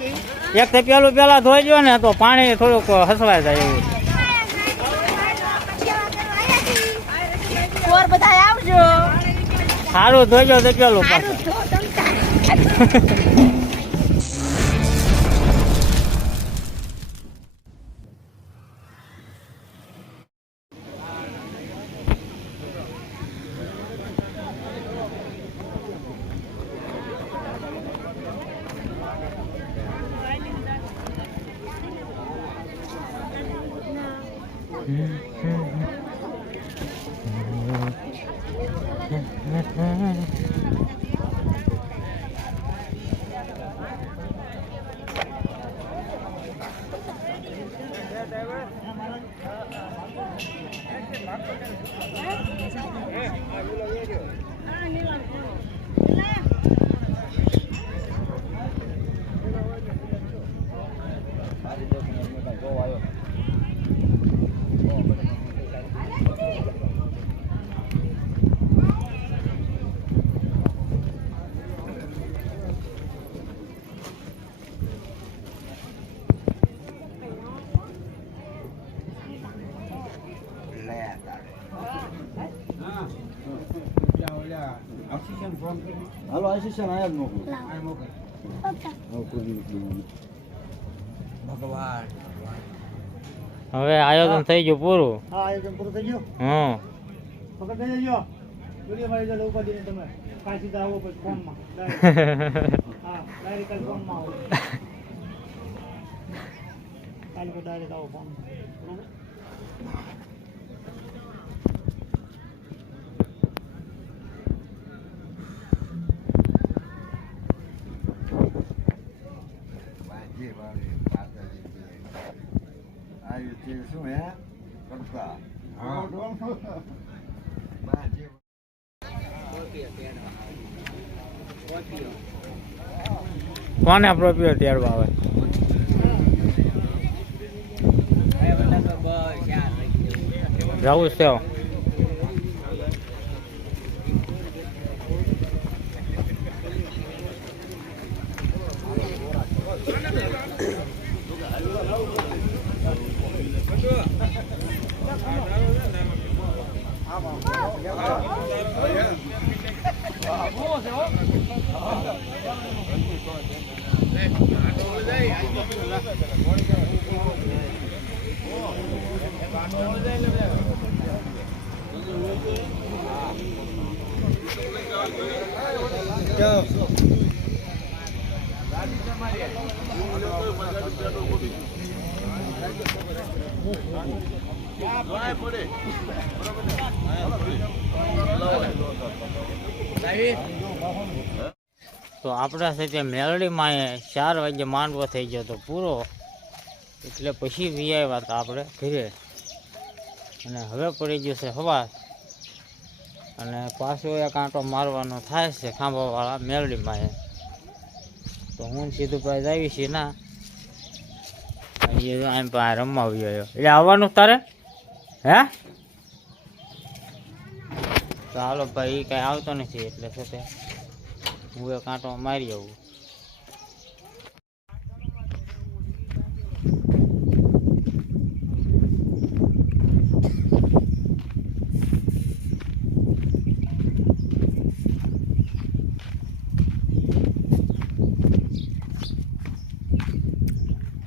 એક તો પેલું પેલા ધોઈ ગયો ને તો પાણી થોડુંક હસવાય જાય એવું. સારું ધોઈ ગયો તો પેલું પાછું. હાલો આશીષન આયા મોકલો ભગવાન. હવે આયોજન થઈ ગયું પૂરું. હા આયોજન પૂરું થઈ ગયું. હા પકડ દઈ જજો. વિડિયો માં જજો ઉપર દીને તમે કાશી આવો પછી ફોન માં. હા ડાયરેક્ટ ફોન માં આવો. કાલે કો ડાયરેક્ટ આવો ફોન માં. શું હે કરતા કોને પ્રોપ્યો તેડવા આવે? જવું છે. તો આપણા સાથે મેલડીમાં 4 વાગે માંડવો થઈ ગયો તો પૂરો, એટલે પછી વી આવ્યા હતા આપણે ઘરે. અને હવે પડી ગયું છે હવા, અને પાછો એક આંટો મારવાનો થાય છે ખાંભાવાળા મેલડીમાં. તો હું સીધું ભાઈ આવી છીએ ના આમ પાસે રમવા આવ્યો. એટલે આવવાનું તારે હે? તો હાલો ભાઈ એ કાંઈ આવતો નથી, એટલે સાથે હું એક આંટો મારી આવું.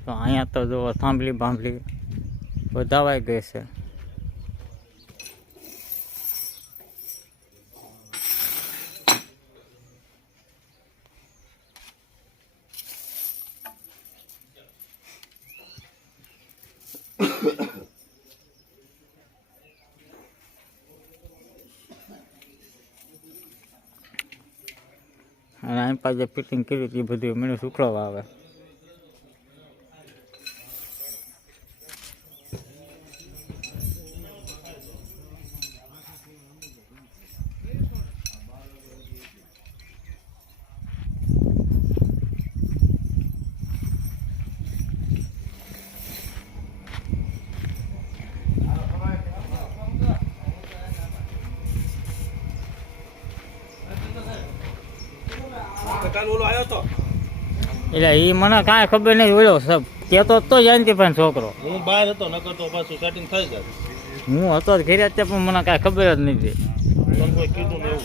તો અહીંયા તો જો થાંભલી બાંભલી વધાવાઈ ગઈ છે. અને અહીં પાસે ફિટિંગ કરી હતી બધી મને સુકળવા આવે. કાલ ઓલો આવ્યો તો એટલે એ મને કાંઈ ખબર નહીં ઓળ્યો સબ કહેતો તો જયંતિભાઈ છોકરો હું બહાર હતો નકર તો પાછું સેટિંગ થઈ જાય. હું હતો જ ઘરે જ તે પણ મને કાંઈ ખબર જ નથી. મને કોઈ કીધું ને એવું.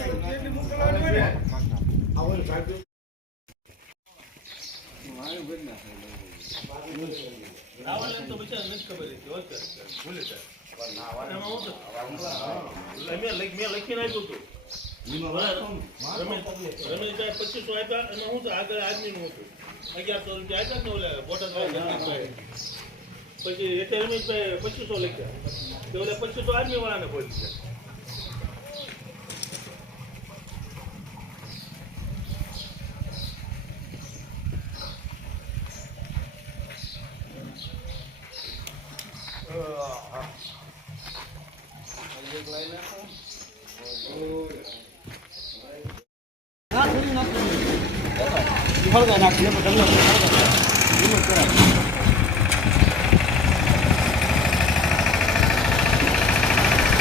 રાવણ તો બિચારા નથી ખબર હતી. વાત કરે. ભૂલી જાય. એમાં હું તો મેં લખીને આપ્યું હતું. રમેશભાઈ 2500 આપ્યા અને હું તો આગળ આદમીનું હતું 1100 રૂપિયા આપ્યા ને ઓલા બોટાદવાળા. પછી એટલે રમેશભાઈ 2500 લખ્યા તો ઓલા 2500 આદમી વાળાને બોલી છે.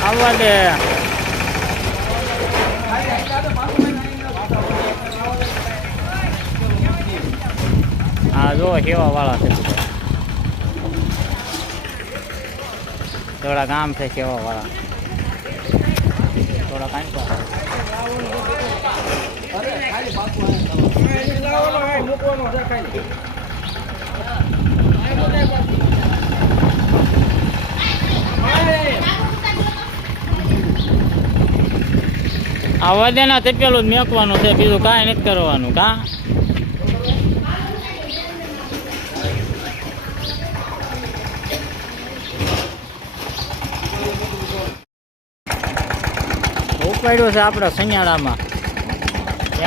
આવવા દે. હા જો સેવા વાળા છે બધા. થોડા ગામ છે સેવા વાળા. થોડા કાંઈ આવવા દે ના તે પેલું જ મેકવાનું છે બીજું કાંઈ નથી કરવાનું કા. ઉપાડ્યો છે આપણે સૈયાળામાં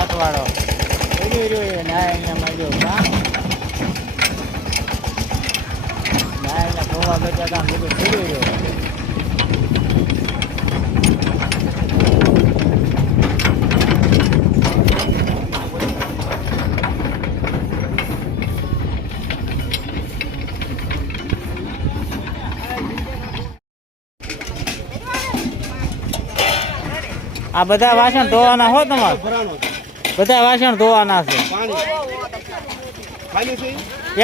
એકવાળો રહ્યો ના અહીંયા મળ્યો કા. ના અહીંયા ગોવા બેઠા કામ બધું ફરી રહ્યો. આ બધા વાસણ ધોવાના હો તમારે? બધા વાસણ ધોવાના છે.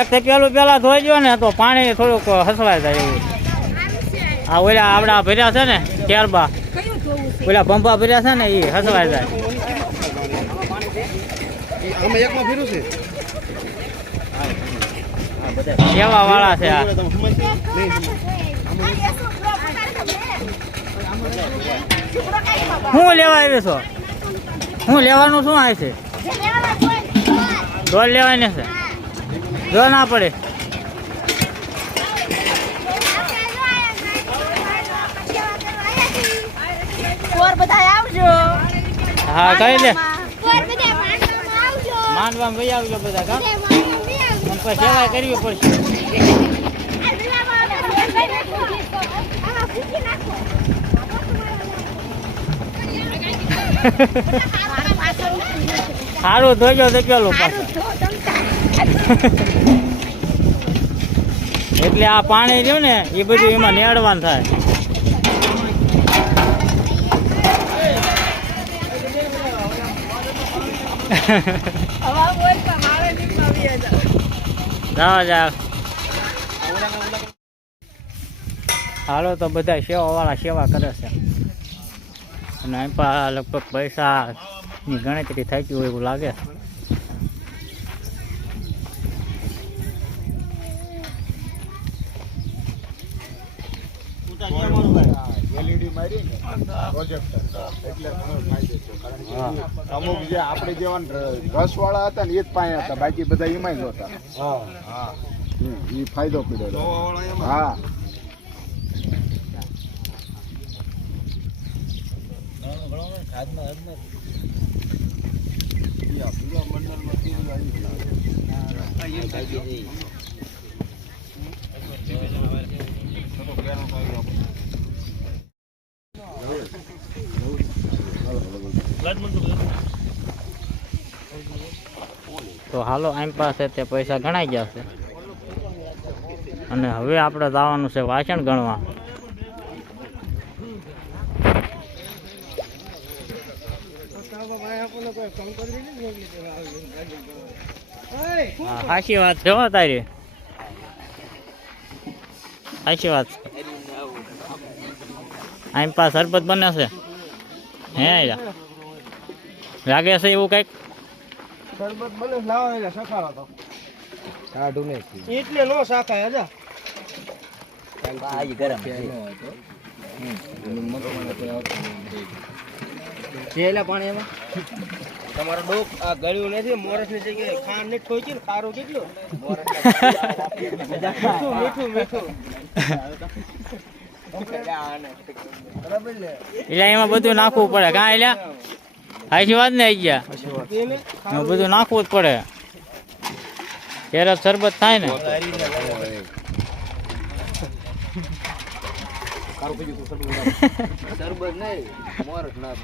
એક તો પેલા ધોઈ દો ને તો પાણી થોડુંક હસવાય જાય એવું. આ ઓલા આપડા ભર્યા છે ને ત્યારબા ઓલા પંપા ભર્યા છે ને એ હસવાય જાય. સેવા વાળા છે આ. શું લેવા આવ્યો છો? શું લેવાનું શું આવે છે? ઢોલ લેવાની છે. જો ના પડે. હા કહી દે. માંડવામાં ભાઈ આવજો બધા કા. પછી સેવા કરવી પડશે. સારું ધોજો તો પેલું પાછું. એટલે આ પાણી રહ્યું ને એ બધું એમાં નેડવાનું થાય. જાઓ જાઓ. હાલો તો બધા સેવા વાળા સેવા કરે છે અને અહીં પણ લગભગ પૈસાની ગણતરી થતી હોય એવું લાગે. અમુક જે આપણે જેવા રસ વાળા હતા ને એ જ પાયા હતા, બાકી બધા એમાં જ હતા. એ ફાયદો પીડ્યો. હા તો હાલો આમ પાસે તે પૈસા ગણાઈ ગયા છે અને હવે આપણે જવાનું છે વાસણ ગણવા. હા સાચી વાત છે હો તારી સાચી વાત છે આમ પા શરબત બને છે હે યાર લાગે છે એવું કંઈક શરબત બને લાવો એટલે સખાડો તો એટલે નો શાખાય હજા પાણી એમાં તમારો ડોક આ ગળ્યું નથી મોરસ ની જગ્યાએ ખાંડ ને ઠોકી ને ખારું કેટલું મીઠું મીઠું એટલે એમાં બધું નાખવું પડે કાં એટલે સાચી વાત ને આવી ગયા એમાં બધું નાખવું જ પડે ત્યારે જ શરબત થાય ને શરબત નહીં મોરસ ના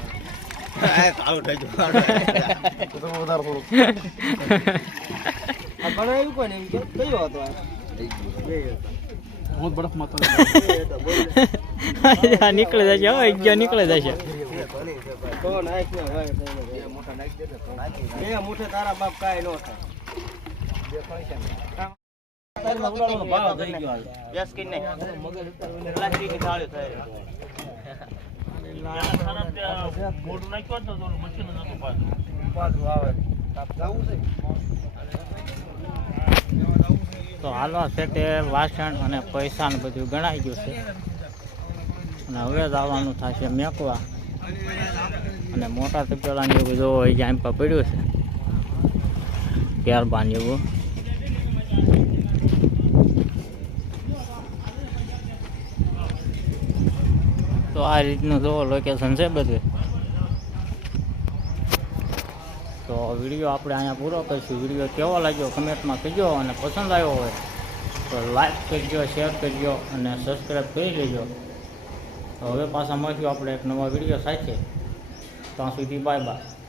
બનાવ્યું કોને એમ કે કયો હતો નીકળી જશે હવે અગિયાર નીકળી જશે તો નાખ ને બે મુઠે તારા બાપ કાઈ નો મોટું નાખ્યું હોત ને તો મશીન નતું પાછું તો હાલવા સેટે વાસણ અને પૈસા ને બધું ગણાઈ ગયું છે અને હવે જ આવવાનું થશે મેકવા અને મોટા તપેલાને એવું જો જામ પર પડ્યું છે ત્યારબાદ એવું તો આ રીતનું જો લોકેશન છે બધું તો વિડીયો આપણે અહીંયા પૂરો કરીશું વિડીયો કેવો લાગ્યો કમેન્ટમાં કહેજો અને પસંદ આવ્યો હોય તો લાઈક કરજો શેર કરજો અને સબસ્ક્રાઈબ કરી લેજો તો હવે પાછા મળશું આપણે એક નવા વિડીયો સાથે ત્યાં સુધી બાય બાય